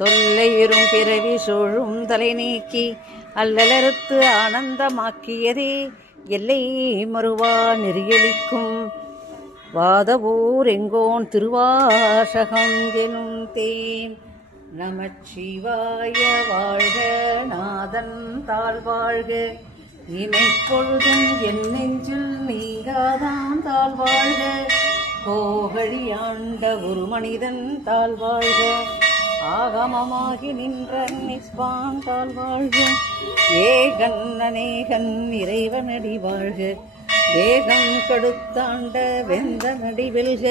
தொல்லையிரும் பிறவி சூழும் தலை நீக்கி அல்லலறுத்து ஆனந்தமாக்கியதே எல்லை மறுவா நெறியளிக்கும் வாதவூர் எங்கோன் திருவாசகம் எனும் தேன். நமச்சிவாய வாழ்க, நாதன் தாழ்வாழ்க, இமைப்பொழுதும் என் நெஞ்சில் நீங்காதான் தாழ்வாழ்க, கோகழி ஆண்ட ஒரு மனிதன் தாழ்வாழ்க, ஆகமமாகி நின்ற நிஸ்பான் தாழ்வாழ்க, ஏகன் அநேகன் இறைவனடி வாழ்க, வேகம் கடுத்தாண்ட வெந்த நடி வெல்க,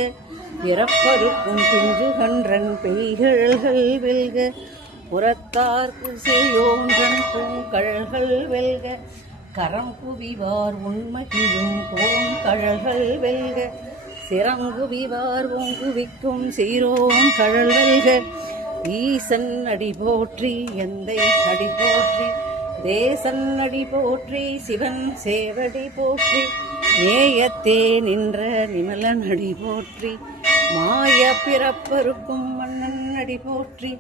இறப்பருக்கும் பிஞ்சு கன்றன் பெய்கழல்கள் வெல்க, புறத்தார்க்கு செய்யோன்றன் பூங்கழல்கள் வெல்க, கரம் குவிவார் உண்மகிழும் பூங்கழல்கள் வெல்க, சிறங்குவிவார் ஓங்குவிக்கும் சீரோன் கழல் வெல்க, ஈசன் அடி போற்றி எந்தை அடி போற்றி, தேசன் அடி போற்றி, சிவன் சேவடி போற்றி, நேயத்தே நின்ற நிமலன் அடி போற்றி, மாய பிறப்பருக்கும் மன்னன் அடி போற்றி,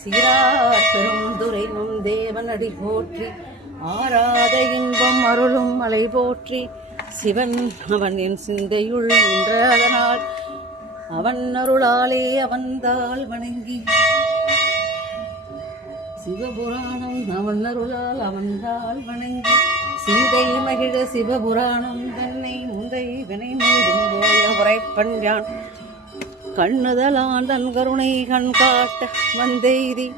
சீரார் பெருந்துரை நும் தேவன் அடி போற்றி, ஆராத இன்பம் அருளும் மலை போற்றி, சிவன் அவன் என் சிந்தையுள் நின்ற அதனால் அவன் அருளாலே அவன்தாள் வணங்கி, சிவபுராணம் அவன் அருளால் அவன்தாள் வணங்கி, சிந்தை மகிழ சிவபுராணம் தன்னை முந்தை வினை மீண்டும் போய உரைப்பன் யான், கண்ணுதலான் தன் கருணை கண் காட்ட வந்தெய்தி,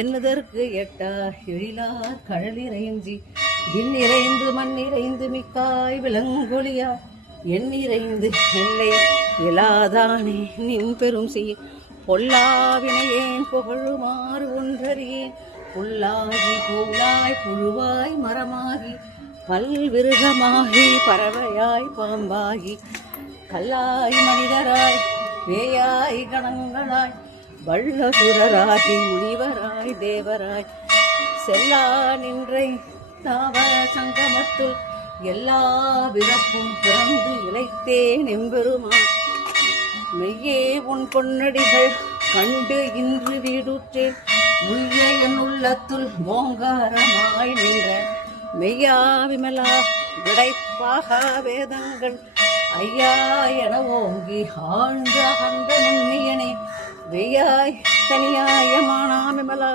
என்னதற்கு எட்டா எழிலார் கழலிறைஞ்சி, இன்னிறைந்து மண்ணிறைந்து மிக்காய் விலங்கொழியா, எண்ணிறைந்து எல்லை இலாதானே நின் பெரும் செய், பொல்லாவினையேன் புகழுமாறு ஒன்றறியேன், புல்லாகி பூலாய் புழுவாய் மரமாகி பல்விருகமாகி பறவையாய் பாம்பாகி, கல்லாய் மனிதராய் பேயாய் கணங்களாய் வள்ளசுரராகி முனிவராய் தேவராய், செல்லா நின்றை தாவர சங்கமத்துள் எல்லா விறப்பும் பிறந்து இழைத்தேன் எம்பெருமான், மெய்யே உன் பொன்னடிகள் கண்டு இன்று வீடுற்றேன், உய்ய என் உள்ளத்துள் ஓங்காரமாய் நின்ற மெய்யா விமலா விடைப்பாக வேதங்கள் ஐயா என ஓங்கி ஆழ்ந்த அந்த நுண்ணியனே, வெய்யாய் தனியாயமானா விமலா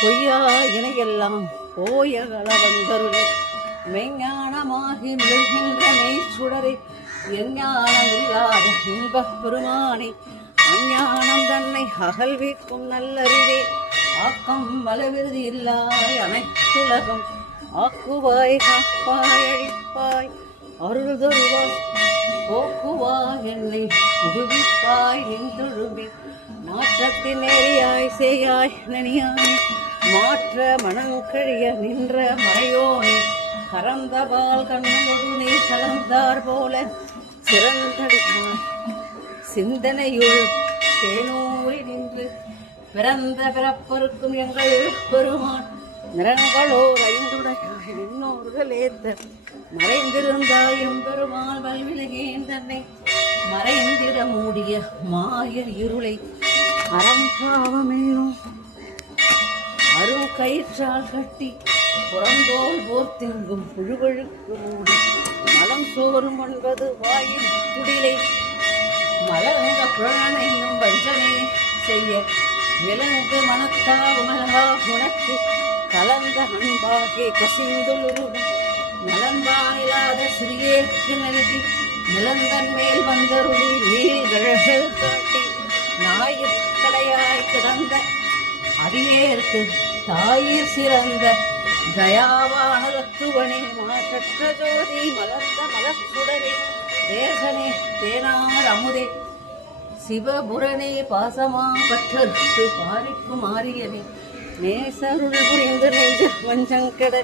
பொய்யா எனையெல்லாம் போயகளவந்தருளே, மெய்ஞானமாகி மிழ்கின்ற மெய்ச்சுடரை எஞ்ஞானம் இல்லாத இன்பப் பெருமானை, அஞ்ஞானம் தன்னை அகழ்விக்கும் நல்லறிவே, ஆக்கம் வளவிருதி இல்லாய் அனைத்துலகம் ஆக்குவாய் காப்பாய் அழிப்பாய் அருள் தருவாய், போக்குவாய் என்னை புகுவிப்பாய் நின்றொழும்பி, நாற்றத்தின் நெறியாய் செய்யாய் நனியாய், மாற்ற மனங்கழிய நின்ற மறையோனே, கறந்தபால் கண்ணோடு நீ கலந்தார் போல சிறந்தடிப்பாய், சிந்தனையுள் தேனூரி நின்று பிறந்த பிறப்பருக்கும் எங்கள் பெருமான், நிறங்களோர் ஐந்துடையாய் நின்னோர்கள் ஏத்த மறைந்திருந்தாய் எம்பெருமான், வல்விலகேன் தன்னை மறைந்திட மூடிய மாய இருளை அறம்பாவமேனும் அரும் கயிற்றால் கட்டி, புறந்தோல் போர்த்தெங்கும் புழுவழுக்கு மூடி, மலம் சோறும் ஒன்பது வாயில் குடிலை மலர்ந்த புழனையும் வஞ்சனை செய்ய, விலங்கு மனத்தா உமலா உனக்கு கலந்த அன்பாகே கசிந்துளுருடும், நலம்பாயிலாத சிறியேற்கு நல்கி நிலந்தன் மேல் வந்தருளி நீள்கழல்கள் காட்டி, நாயிற்கடையாய் கிடந்த அடியேற்கு தாயிற் சிறந்த தயாவான தத்துவனே, மாற்றற்ற ஜோதி மலர்ந்த மலர்ச்சுடரே, தேசனே தேனார் அமுதே, சிவபுரனே பாசமா பற்றற்கு பாரிக்கும் ஆரியனே, நேசருள் புரிந்து நெஞ்ச வஞ்சங்கெட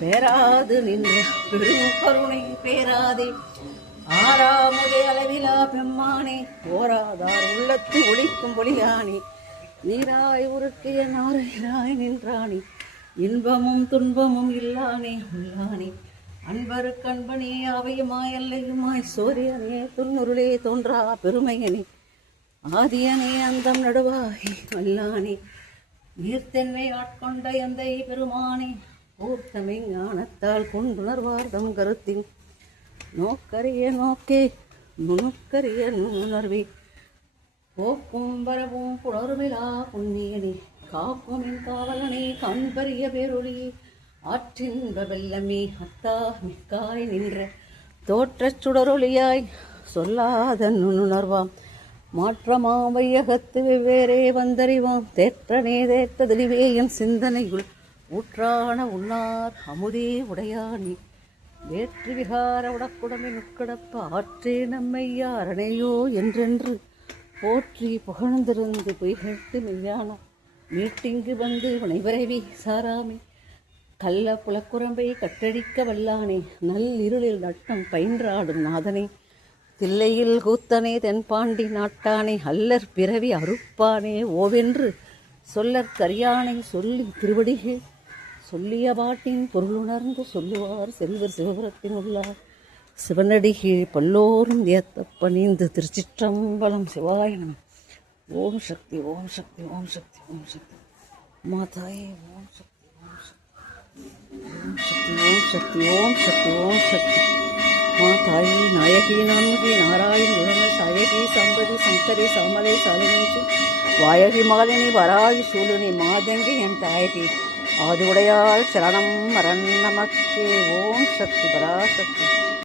பேராது நின்ற பெரும் கருணை பேராதே, ஆறாமுதே அளவிலா பெம்மானே, போராதார் உள்ளத்து ஒளிக்கும் பொலியானே, நீராய் உருக்கிய நாரையாய் நின்றானே, இன்பமும் துன்பமும் இல்லானே உள்ளானே, அன்பருக்கு அன்பனே அவையுமாய் எல்லையுமாய் சோரியனே, துன்னுருளே தோன்றா பெருமையனே, ஆதியனே அந்தம் நடுவாகி அல்லானே நீர்த்தென்மை ஆட்கொண்ட எந்தை பெருமானே ஊர்த்தமை ஞானத்தால் கொண்டுணர்வார்தம் கருத்தின் நோக்கரிய நோக்கே நுணுக்கரிய நுணர்வே போக்கும் வரவும் புணர்விழா புண்ணியனே காக்கும் என் காவலனே கண்பரிய பேரொழியே ஆற்றின்ப வெள்ளமே அத்தா மிக்காய் நின்ற தோற்றச் சுடரொளியாய் சொல்லாத நுணுணர்வாம் மாற்றமாம் வையகத்து வெவ்வேறே வந்தறிவாம் தேற்றனே தேற்ற தெளிவே என் சிந்தனையுள் ஊற்றான உண்ணார் அமுதே உடையானே வேற்று விகார உடக்குடமை நுட்கடப்ப ஆற்றே நம்மையாரணையோ என்றென்று போற்றி புகழ்ந்திருந்து பொய்கட்டு மெய்யான மீட்டிங்கு வந்து வினைவரைவி சாராமே கள்ள புலக்குரம்பை கட்டடிக்க வல்லானே நல் இருளில் நட்டம் பயின்றாடும் நாதனே தில்லையில் கூத்தனே தென்பாண்டி நாட்டானே அல்லற் பிறவி அறுப்பானே ஓவென்று சொல்லற் கரியானை சொல்லி திருவடிகள் சொல்லிய பாட்டின் பொருளுணர்ந்து சொல்லுவார் செல்வர் சிவபுரத்தின் உள்ளார் சிவனடிகீழ் பல்லோரும் ஏத்த பணிந்து திருச்சிற்றம்பலம் சிவாய நம. ஓம் சக்தி ஓம் சக்தி ஓம் சக்தி ஓம் சக்தி மாதாயே ஓம் சக்தி ஓம் சக்தி ஓம் சக்தி ஓம் சக்தி ஓம் சக்தி மாதாயி நாயகி நான்முகி நாராயணி உடனே சாயகி சம்பதி சங்கரி சாமலை சாலினி வாயகி மாலினி வராகி சூலினி மாதங்கி என் தாயகி ஆதி உடையாள் சரணம் மரண் நமக்கே. ஓம் சக்தி பராசக்தி.